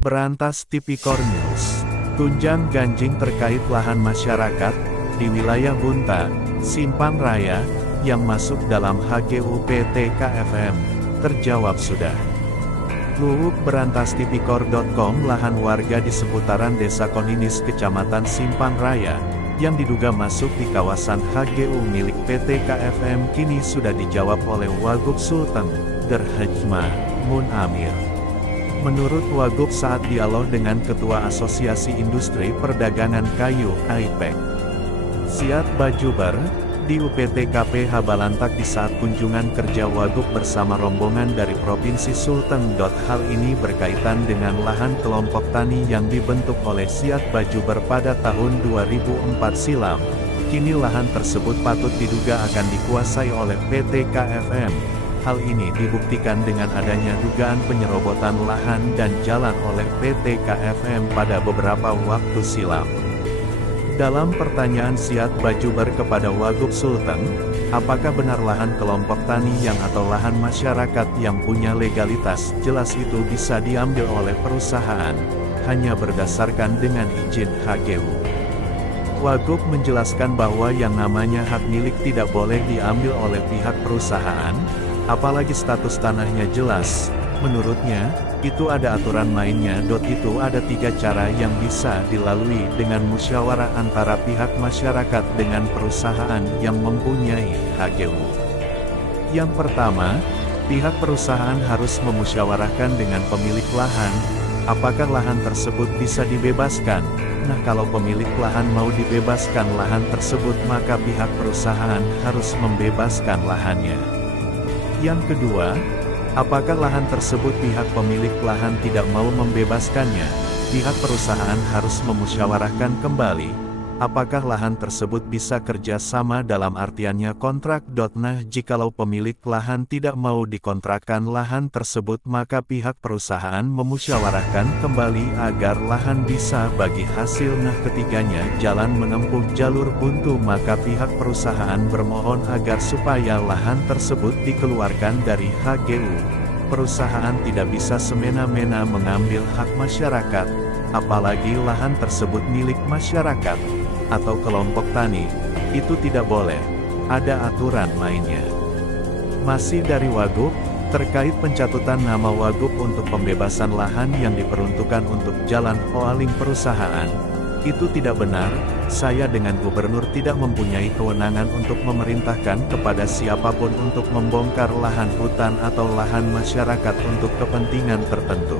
Berantas Tipikor News. Gunjang-ganjing terkait lahan masyarakat di wilayah Bunta, Simpang Raya, yang masuk dalam HGU PT KFM, terjawab sudah. Luwuk berantastipikor.com. Lahan warga di seputaran Desa Koninis Kecamatan Simpang Raya, yang diduga masuk di kawasan HGU milik PT KFM kini sudah dijawab oleh Wagub Sultan Derhajma Munamir. Menurut Wagub saat dialog dengan Ketua Asosiasi Industri Perdagangan Kayu (AIPEK) Siat Bajuber, di UPT KP Habalantak di saat kunjungan kerja Wagub bersama rombongan dari Provinsi Sulteng. Hal ini berkaitan dengan lahan kelompok tani yang dibentuk oleh Siat Bajuber pada tahun 2004 silam. Kini lahan tersebut patut diduga akan dikuasai oleh PT KFM. Hal ini dibuktikan dengan adanya dugaan penyerobotan lahan dan jalan oleh PT KFM pada beberapa waktu silam. Dalam pertanyaan Siat Bajuber kepada Wagub Sulteng, apakah benar lahan kelompok tani yang atau lahan masyarakat yang punya legalitas jelas itu bisa diambil oleh perusahaan, hanya berdasarkan dengan izin HGU. Wagub menjelaskan bahwa yang namanya hak milik tidak boleh diambil oleh pihak perusahaan, apalagi status tanahnya jelas. Menurutnya, itu ada aturan mainnya. Itu ada 3 cara yang bisa dilalui dengan musyawarah antara pihak masyarakat dengan perusahaan yang mempunyai HGU. Yang pertama, pihak perusahaan harus memusyawarahkan dengan pemilik lahan, apakah lahan tersebut bisa dibebaskan. Nah, kalau pemilik lahan mau dibebaskan lahan tersebut, maka pihak perusahaan harus membebaskan lahannya. Yang kedua, apakah lahan tersebut pihak pemilik lahan tidak mau membebaskannya, pihak perusahaan harus memusyawarahkan kembali, apakah lahan tersebut bisa kerja sama dalam artiannya kontrak. Nah, jikalau pemilik lahan tidak mau dikontrakkan lahan tersebut, maka pihak perusahaan memusyawarahkan kembali agar lahan bisa bagi hasil. Nah, ketiganya jalan menempuh jalur buntu, maka pihak perusahaan bermohon agar supaya lahan tersebut dikeluarkan dari HGU. Perusahaan tidak bisa semena-mena mengambil hak masyarakat, apalagi lahan tersebut milik masyarakat atau kelompok tani, itu tidak boleh. Ada aturan mainnya. Masih dari Wagub, terkait pencatutan nama Wagub untuk pembebasan lahan yang diperuntukkan untuk jalan oaling perusahaan, itu tidak benar. Saya dengan gubernur tidak mempunyai kewenangan untuk memerintahkan kepada siapapun untuk membongkar lahan hutan atau lahan masyarakat untuk kepentingan tertentu.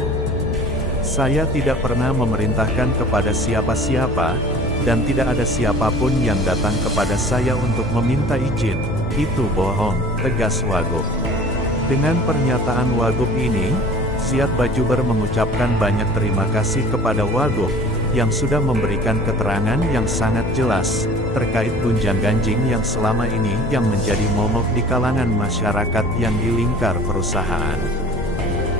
Saya tidak pernah memerintahkan kepada siapa-siapa, dan tidak ada siapapun yang datang kepada saya untuk meminta izin. Itu bohong, tegas Wagub. Dengan pernyataan Wagub ini, Siat Bajuber mengucapkan banyak terima kasih kepada Wagub, yang sudah memberikan keterangan yang sangat jelas, terkait gunjang-ganjing yang selama ini yang menjadi momok di kalangan masyarakat yang di lingkar perusahaan.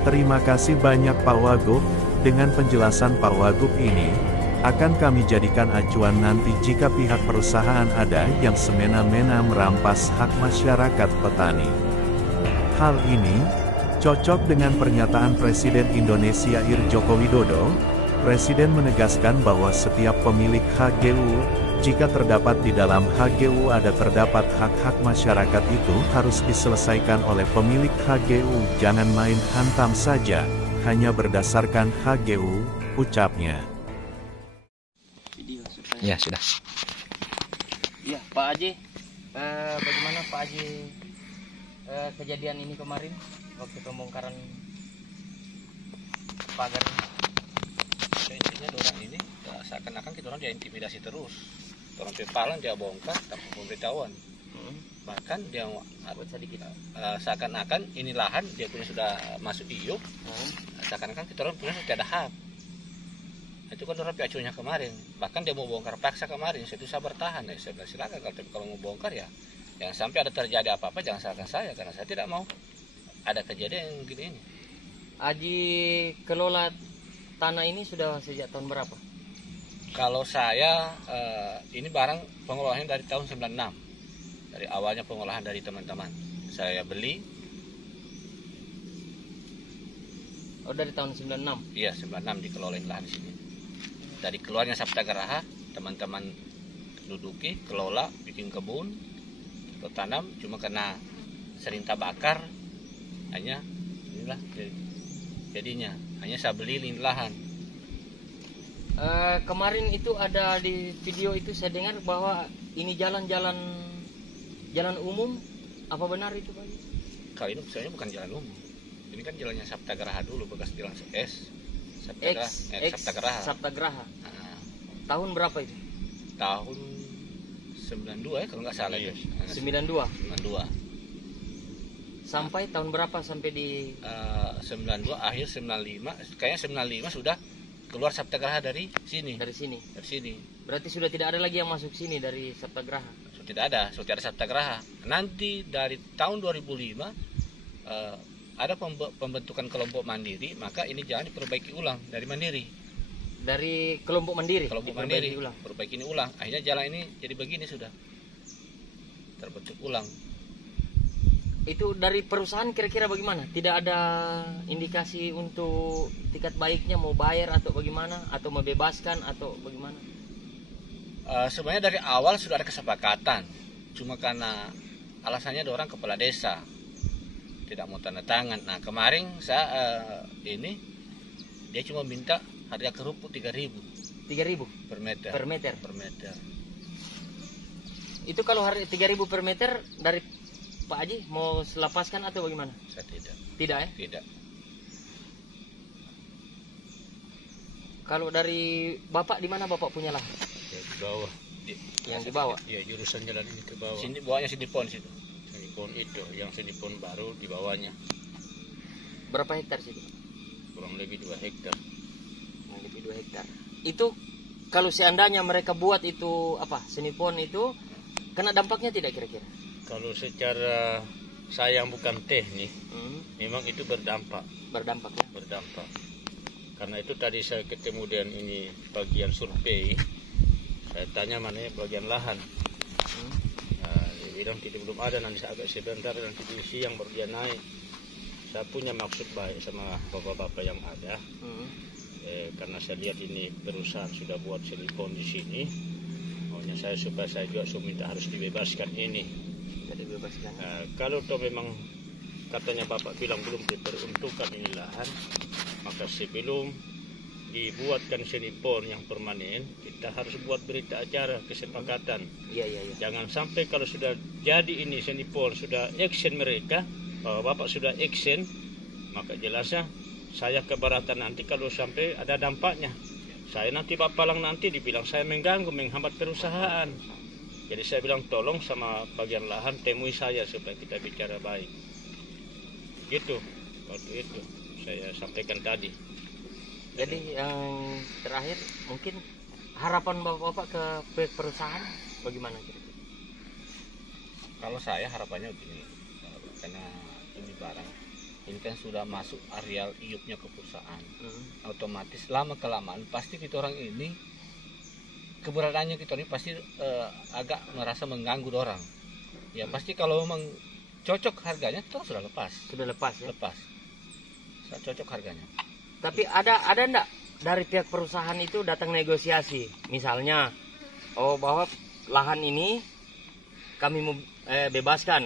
Terima kasih banyak Pak Wagub. Dengan penjelasan Pak Wagub ini, akan kami jadikan acuan nanti jika pihak perusahaan ada yang semena-mena merampas hak masyarakat petani. Hal ini cocok dengan pernyataan Presiden Indonesia Joko Widodo. Presiden menegaskan bahwa setiap pemilik HGU, jika terdapat di dalam HGU ada terdapat hak-hak masyarakat, itu harus diselesaikan oleh pemilik HGU. Jangan main hantam saja, hanya berdasarkan HGU, ucapnya. Ya, sudah. Ya, Pak Haji, bagaimana Pak Haji kejadian ini kemarin waktu pembongkaran pagar ini? Intinya orang ini seakan-akan kita orang dia intimidasi terus. Orang pepalan dia bongkar tanpa pemberitahuan. Bahkan dia seakan-akan ini lahan dia punya sudah masuk iup. Seakan-akan kita orang punya tidak ada hak. Itu kan orang piacunya kemarin. Bahkan dia mau bongkar paksa kemarin. Saya itu saya bertahan. Saya bilang silakan, kalau mau bongkar ya jangan sampai ada terjadi apa-apa, jangan salahkan saya, karena saya tidak mau ada kejadian yang gini ini. Haji kelola tanah ini sudah sejak tahun berapa? Kalau saya ini barang pengolahan dari tahun 96. Dari awalnya pengolahan dari teman-teman. Saya beli. Oh, dari tahun 96. Iya, 96 dikelolain lahan di sini. Dari keluarnya Saptagraha, teman-teman duduki, kelola, bikin kebun, tanam, cuma karena sering tabakar, hanya inilah jadinya hanya saya beli lahan. Kemarin itu ada di video itu saya dengar bahwa ini jalan-jalan umum, apa benar itu Pak? Kalau ini sebenarnya bukan jalan umum, ini kan jalannya Saptagraha dulu, bekas jalan Saptagraha. Nah, tahun berapa itu? Tahun 92 ya kalau nggak salah. Yes. 92. Sampai tahun berapa sampai di 92 akhir 95, kayaknya 95 sudah keluar Saptagraha dari sini. Dari sini. Berarti sudah tidak ada lagi yang masuk sini dari Saptagraha. Sudah ada Saptagraha. Nanti dari tahun 2005 ada pembentukan kelompok mandiri, maka ini jangan diperbaiki ulang dari mandiri. Dari kelompok mandiri. Perbaiki ini ulang. Akhirnya jalan ini jadi begini sudah terbentuk ulang. Itu dari perusahaan kira-kira bagaimana? Tidak ada indikasi untuk tiket baiknya mau bayar atau bagaimana, atau membebaskan atau bagaimana? Sebenarnya dari awal sudah ada kesepakatan, cuma karena alasannya ada orang kepala desa tidak mau tanda tangan. Nah kemarin saya dia cuma minta harga kerupuk 3.000 per meter. Itu kalau harga 3.000 per meter dari Pak Haji mau lepaskan atau bagaimana? Saya tidak. Tidak ya? Tidak. Kalau dari Bapak di mana Bapak punya lahan? Ya, di bawah. Yang di bawah? Ya, jurusan jalan ini ke bawah. Sini bawahnya Sinipon situ. Sinipon itu, yang Sinipon baru di bawahnya. Berapa hektar situ? Kurang lebih 2 hektar. Kurang lebih 2 hektar. Itu kalau seandainya mereka buat itu Sinipon itu kena dampaknya tidak kira-kira? Kalau secara sayang bukan teknik, memang itu berdampak. Berdampak ya? Berdampak. Karena itu tadi saya ketemu dengan ini bagian survei, saya tanya mana bagian lahan. Nah, dia bilang belum ada, nanti agak sebentar nanti di siang baru dia naik. Saya punya maksud baik sama bapak-bapak yang ada, karena saya lihat ini perusahaan sudah buat Sinipon di sini, maunya saya supaya saya juga minta harus dibebaskan ini. Nah, kalau toh memang katanya bapak bilang belum diperuntukkan ini lahan, maka sebelum dibuatkan Sinipon yang permanen, kita harus buat berita acara kesepakatan. Iya. Jangan sampai kalau sudah jadi ini Sinipon, sudah action mereka, bahwa bapak sudah action, maka jelasnya saya keberatan nanti kalau sampai ada dampaknya. Saya nanti bapak nanti dibilang saya mengganggu, menghambat perusahaan. Jadi saya bilang tolong sama bagian lahan temui saya supaya kita bicara baik. Gitu, waktu itu saya sampaikan tadi. Jadi yang terakhir mungkin harapan bapak ke perusahaan bagaimana kira-kira? Kalau saya harapannya begini, karena ini barang ini kan sudah masuk areal iupnya ke perusahaan, otomatis lama kelamaan pasti kita orang ini keberadaannya kita ini pasti agak merasa mengganggu orang. Ya pasti kalau memang cocok harganya kita sudah lepas. Sudah lepas ya? Lepas. Sudah cocok harganya. Tapi ada enggak dari pihak perusahaan itu datang negosiasi? Misalnya, bahwa lahan ini kami mau bebaskan,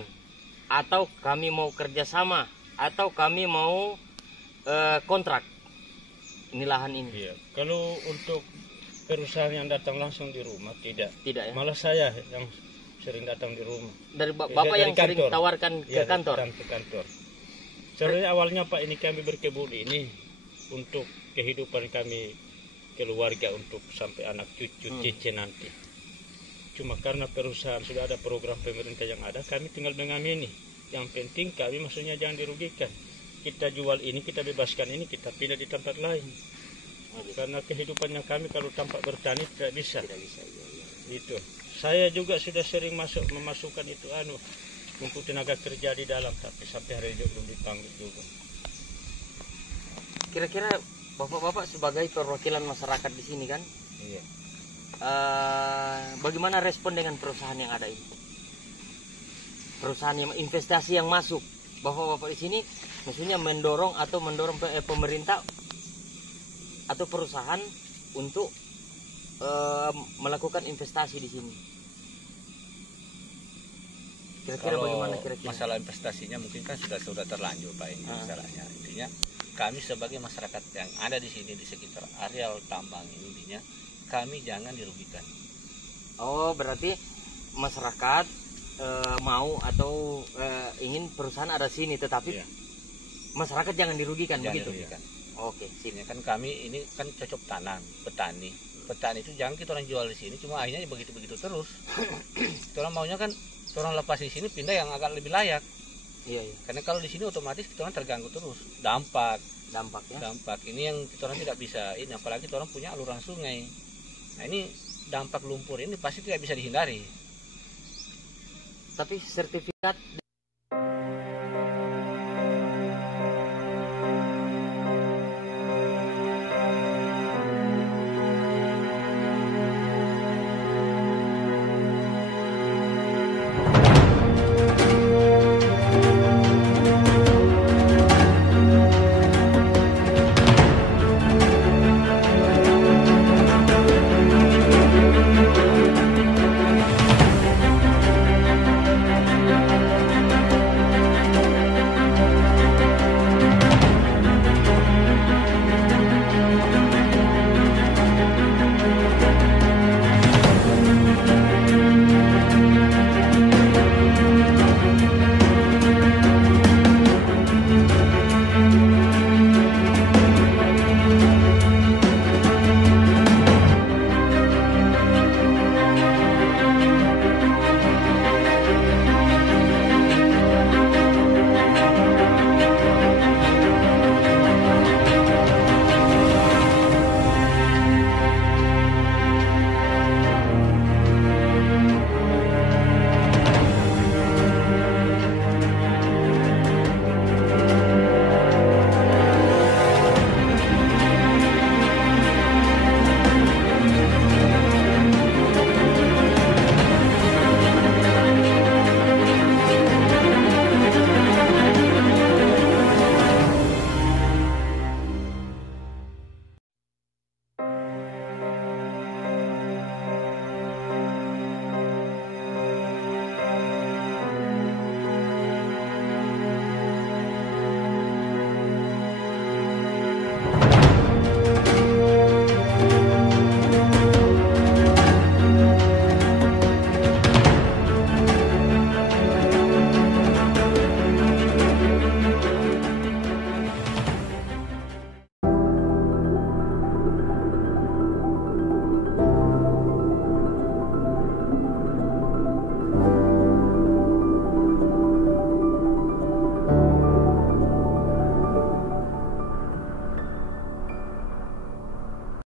atau kami mau kerjasama, atau kami mau kontrak ini lahan ini. Iya. Kalau untuk perusahaan yang datang langsung di rumah tidak ya? Malah saya yang sering datang di rumah. Dari bapak yang kantor. Sering tawarkan ke kantor. Ke kantor. Sebenarnya awalnya Pak ini kami berkebun ini untuk kehidupan kami keluarga, untuk sampai anak cucu cici nanti. Cuma karena perusahaan sudah ada program pemerintah yang ada, kami tinggal mengamini. Yang penting kami maksudnya jangan dirugikan. Kita jual ini, kita bebaskan ini, kita pindah di tempat lain. Karena kehidupannya kami kalau tanpa bertani tidak bisa. Itu. Saya juga sudah sering memasukkan itu untuk tenaga kerja di dalam, tapi sampai hari ini belum dipanggil juga. Kira-kira bapak-bapak sebagai perwakilan masyarakat di sini kan? Iya. Bagaimana respon dengan perusahaan yang ada ini? Perusahaan yang investasi yang masuk, bahwa bapak di sini maksudnya mendorong pemerintah atau perusahaan untuk melakukan investasi di sini. Kira-kira Kalau bagaimana kira-kira? masalah investasinya mungkin kan sudah terlanjur Pak ini masalahnya. Intinya kami sebagai masyarakat yang ada di sini di sekitar areal tambang ini, intinya kami jangan dirugikan. Oh, berarti masyarakat mau atau ingin perusahaan ada sini, tetapi Iya. masyarakat jangan dirugikan, Jangan begitu? dirugikan. Oke, sip. Ini kan kami ini kan cocok tanam, petani. Petani itu jangan kita orang jual di sini, cuma akhirnya begitu-begitu terus. Kita orang maunya kan kita orang lepas di sini pindah yang agak lebih layak. Iya, iya. Karena kalau di sini otomatis kita orang terganggu terus. Dampak Dampaknya. ini yang kita orang tidak bisa ini, apalagi kita orang punya aluran sungai. Nah ini dampak lumpur ini pasti tidak bisa dihindari. Tapi sertifikat